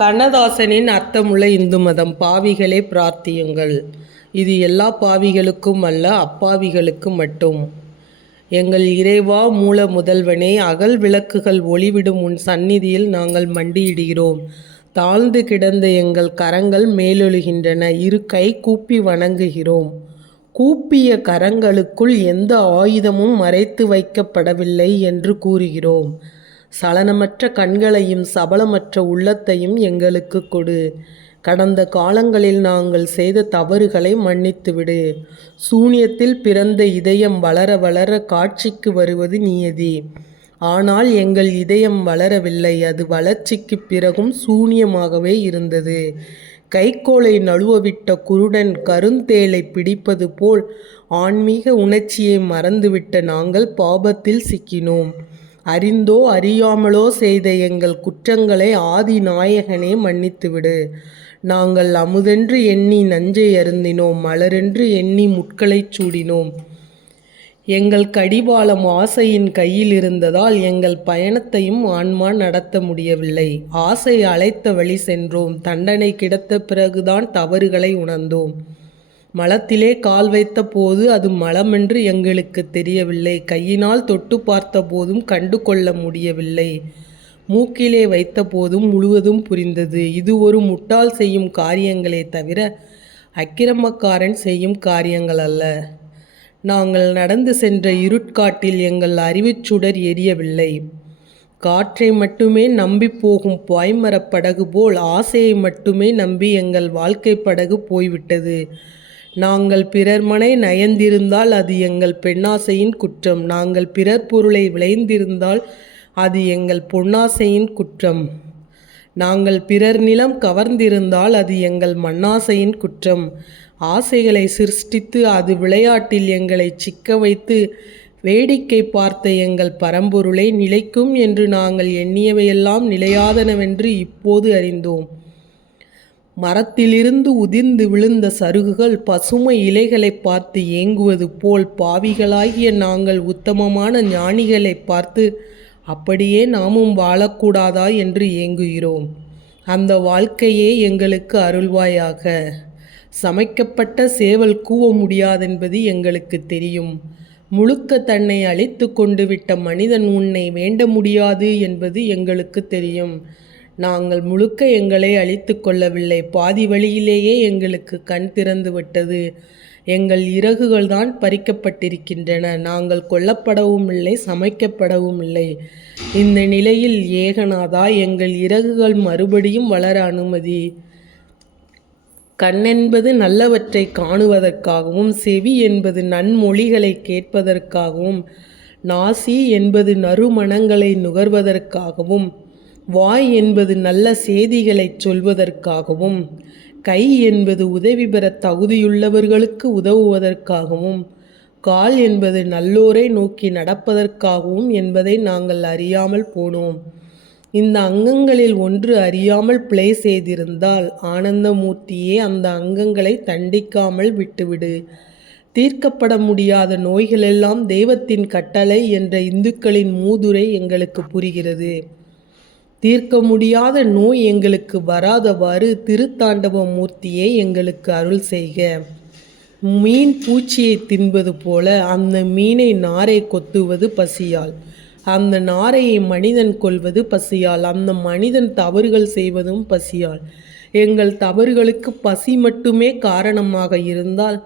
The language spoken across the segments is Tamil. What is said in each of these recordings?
கண்ணதாசனின் அர்த்தமுள்ள இந்து மதம் பாவிகளே பிரார்த்தியுங்கள். இது எல்லா பாவிகளுக்கும் அல்ல அப்பாவிகளுக்கு மட்டும். எங்கள் இறைவா மூல முதல்வனே அகல் விளக்குகள் ஒளிவிடும் உன் சந்நிதியில் நாங்கள் மண்டியிடுகிறோம். தாழ்ந்து கிடந்த எங்கள் கரங்கள் மேலொழுகின்றன இரு கை கூப்பி வணங்குகிறோம். கூப்பிய கரங்களுக்குள் எந்த ஆயுதமும் மறைத்து வைக்கப்படவில்லை என்று கூறுகிறோம். சலனமற்ற கண்களையும் சபலமற்ற உள்ளத்தையும் எங்களுக்கு கொடு. கடந்த காலங்களில் நாங்கள் செய்த தவறுகளை மன்னித்துவிடு. சூனியத்தில் பிறந்த இதயம் வளர வளர காட்சிக்கு வருவது நியதி ஆனால் எங்கள் இதயம் வளரவில்லை. அது வளர்ச்சிக்கு பிறகும் சூனியமாகவே இருந்தது. கைக்கோலை நழுவவிட்ட குருடன் கருந்தேலை பிடிப்பது போல் ஆன்மீக உணர்ச்சியை மறந்துவிட்ட நாங்கள் பாபத்தில் சிக்கினோம். அறிந்தோ அறியாமலோ செய்த எங்கள் குற்றங்களை ஆதி நாயகனே மன்னித்துவிடு. நாங்கள் அமுதென்று எண்ணி நஞ்சை அருந்தினோம் மலரென்று எண்ணி முட்களைச் சூடினோம். எங்கள் கடிவாளம் ஆசையின் கையில் இருந்ததால் எங்கள் பயணத்தையும் ஆன்மா நடத்த முடியவில்லை. ஆசை அழைத்த வழி சென்றோம் தண்டனை கிடைத்த பிறகுதான் தவறுகளை உணர்ந்தோம். மலத்திலே கால் வைத்த போது அது மலமென்று எங்களுக்கு தெரியவில்லை. கையினால் தொட்டு பார்த்த போதும் கண்டு கொள்ள முடியவில்லை. மூக்கிலே வைத்த போதும் முழுவதும் புரிந்தது. இது ஒரு முட்டாள் செய்யும் காரியங்களே தவிர அக்கிரமக்காரன் செய்யும் காரியங்கள் அல்ல. நாங்கள் நடந்து சென்ற இருட்காட்டில் எங்கள் அறிவுச் சுடர் எரியவில்லை. காற்றை மட்டுமே நம்பி போகும் பாய்மரப் படகு போல் ஆசையை மட்டுமே நம்பி எங்கள் வாழ்க்கை படகு போய்விட்டது. நாங்கள் பிறர் மனை நயந்திருந்தால் அது எங்கள் பெண்ணாசையின் குற்றம். நாங்கள் பிறர் பொருளை விளைந்திருந்தால் அது எங்கள் பொன்னாசையின் குற்றம். நாங்கள் பிறர் நிலம் கவர்ந்திருந்தால் அது எங்கள் மண்ணாசையின் குற்றம். ஆசைகளை சிருஷ்டித்து அது விளையாட்டில் எங்களை சிக்க வைத்து வேடிக்கை பார்த்த எங்கள் பரம்பொருளை நிலைக்கும் என்று நாங்கள் எண்ணியவையெல்லாம் நிலையாதனவென்று இப்போது அறிந்தோம். மரத்திலிருந்து உதிர்ந்து விழுந்த சருகுகள் பசுமை இலைகளை பார்த்து ஏங்குவது போல் பாவிகளாகிய நாங்கள் உத்தமமான ஞானிகளை பார்த்து அப்படியே நாமும் வாழக்கூடாதா? என்று ஏங்குகிறோம். அந்த வாழ்க்கையே எங்களுக்கு அருள்வாயாக. சமைக்கப்பட்ட சேவல் கூவ முடியாதென்பது எங்களுக்கு தெரியும். முழுக்க தன்னை அழித்து கொண்டு விட்ட மனிதன் உன்னை வேண்ட முடியாது என்பது எங்களுக்கு தெரியும். நாங்கள் முழுக்க எங்களை அழித்து கொள்ளவில்லை. பாதி வழியிலேயே எங்களுக்கு கண் திறந்து விட்டது. எங்கள் இறகுகள் தான் பறிக்கப்பட்டிருக்கின்றன. நாங்கள் கொல்லப்படவும் இல்லை சமைக்கப்படவும் இல்லை. இந்த நிலையில் ஏகநாதா எங்கள் இறகுகள் மறுபடியும் வளர அனுமதி. கண்ணென்பது நல்லவற்றை காணுவதற்காகவும் செவி என்பது நன்மொழிகளை கேட்பதற்காகவும் நாசி என்பது நறுமணங்களை நுகர்வதற்காகவும் வாய் என்பது நல்ல செய்திகளை சொல்வதற்காகவும் கை என்பது உதவி பெற தகுதியுள்ளவர்களுக்கு உதவுவதற்காகவும் கால் என்பது நல்லோரை நோக்கி நடப்பதற்காகவும் என்பதை நாங்கள் அறியாமல் போனோம். இந்த அங்கங்களில் ஒன்று அறியாமல் பிளே செய்திருந்தால் ஆனந்தமூர்த்தியே அந்த அங்கங்களை தண்டிக்காமல் விட்டுவிடு. தீர்க்கப்பட முடியாத நோய்களெல்லாம் தெய்வத்தின் கட்டளை என்ற இந்துக்களின் மூதுரை எங்களுக்கு புரிகிறது. தீர்க்க முடியாத நோய் எங்களுக்கு வராதவாறு திருத்தாண்டவ மூர்த்தியை எங்களுக்கு அருள் செய்க. மீன் பூச்சியை தின்பது போல அந்த மீனை நாரை கொத்துவது பசியால் அந்த நாரையை மனிதன் கொள்வது பசியால் அந்த மனிதன் தவறுகள் செய்வதும் பசியால். எங்கள் தவறுகளுக்கு பசி மட்டுமே காரணமாக இருந்தால்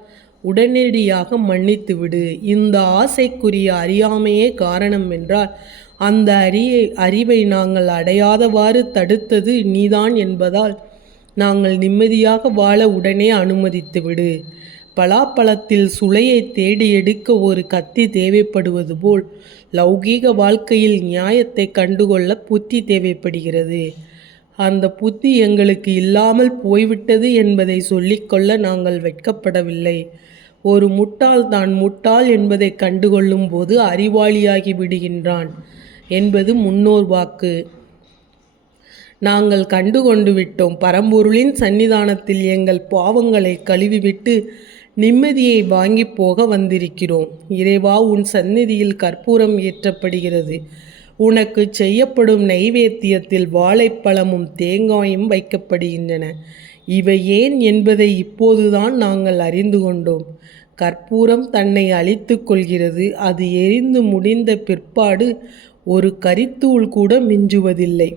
உடனடியாக மன்னித்துவிடு. இந்த ஆசைக்குரிய அறியாமையே காரணம் என்றால் அந்த அறியை அறிவை நாங்கள் அடையாதவாறு தடுத்தது நீதான் என்பதால் நாங்கள் நிம்மதியாக வாழ உடனே அனுமதித்துவிடு. பலாப்பழத்தில் சுளையை தேடி எடுக்க ஒரு கத்தி தேவைப்படுவது போல் லௌகீக வாழ்க்கையில் நியாயத்தை கண்டுகொள்ள புத்தி தேவைப்படுகிறது. அந்த புத்தி எங்களுக்கு இல்லாமல் போய்விட்டது என்பதை சொல்லிக்கொள்ள நாங்கள் வெட்கப்படவில்லை. ஒரு முட்டாள் தான் முட்டாள் என்பதை கண்டுகொள்ளும் போது அறிவாளியாகி விடுகின்றான். என்பது முன்னோர் வாக்கு. நாங்கள் கண்டு கொண்டு விட்டோம். பரம்பொருளின் சன்னிதானத்தில் எங்கள் பாவங்களை கழுவிவிட்டு நிம்மதியை வாங்கி போக வந்திருக்கிறோம். இறைவா உன் சந்நிதியில் கற்பூரம் ஏற்றப்படுகிறது. உனக்கு செய்யப்படும் நைவேத்தியத்தில் வாழைப்பழமும் தேங்காயும் வைக்கப்படுகின்றன. இவை ஏன் என்பதை இப்போதுதான் நாங்கள் அறிந்து கொண்டோம். கற்பூரம் தன்னை அழித்து கொள்கிறது. அது எரிந்து முடிந்த பிற்பாடு ஒரு கரித்தூள் கூட மிஞ்சுவதில்லை.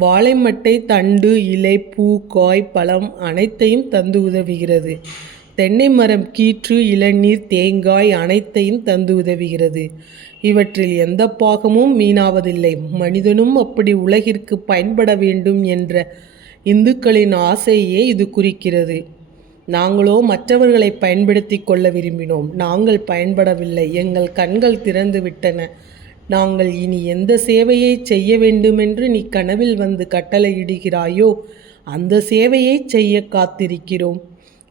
வாழைமட்டை தண்டு இலை பூ காய் பழம் அனைத்தையும் தந்து உதவுகிறது. தென்னை மரம் கீற்று இளநீர் தேங்காய் அனைத்தையும் தந்து உதவுகிறது. இவற்றில் எந்த பாகமும் மீனாவதில்லை மனிதனும் அப்படி உலகிற்கு பயன்பட வேண்டும் என்ற இந்துக்களின் ஆசையே இது குறிக்கிறது. நாங்களோ மற்றவர்களை பயன்படுத்தி கொள்ள விரும்பினோம். நாங்கள் பயன்படவில்லை. எங்கள் கண்கள் திறந்து விட்டன. நாங்கள் இனி எந்த சேவையை செய்ய வேண்டுமென்று நீ கனவில் வந்து கட்டளையிடுகிறாயோ அந்த சேவையை செய்ய காத்திருக்கிறோம்.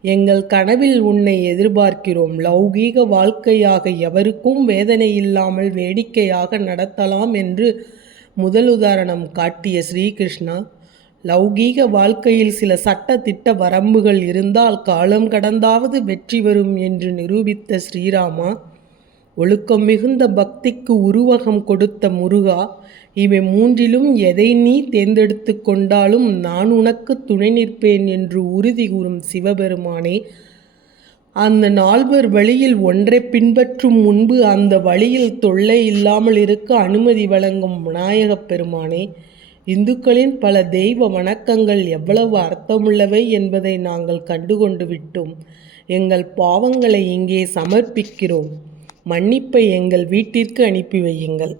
எங்கள் கனவில் உன்னை எதிர்பார்க்கிறோம். லௌகீக வாழ்க்கையாக எவருக்கும் வேதனை இல்லாமல் வேடிக்கையாக நடத்தலாம் என்று முதல் உதாரணம் காட்டிய ஸ்ரீகிருஷ்ணா. லௌகீக வாழ்க்கையில் சில சட்ட திட்ட வரம்புகள் இருந்தால் காலம் கடந்தாவது வெற்றி வரும் என்று நிரூபித்த ஸ்ரீராமா ஒழுக்கம் மிகுந்த பக்திக்கு உருவகம் கொடுத்த முருகா இவை மூன்றிலும் எதை நீ தேர்ந்தெடுத்து கொண்டாலும் நான் உனக்கு துணை நிற்பேன் என்று உறுதி கூறும் சிவபெருமானே. அந்த நால்வர் வழியில் ஒன்றை பின்பற்றும் முன்பு அந்த வழியில் தொல்லை இல்லாமல் இருக்க அனுமதி வழங்கும் விநாயகப் பெருமானே இந்துக்களின் பல தெய்வ வணக்கங்கள் எவ்வளவு அர்த்தமுள்ளவை என்பதை நாங்கள் கண்டுகொண்டு விட்டோம். எங்கள் பாவங்களை இங்கே சமர்ப்பிக்கிறோம். மன்னிப்பை எங்கள் வீட்டிற்கு அனுப்பி வையுங்கள்.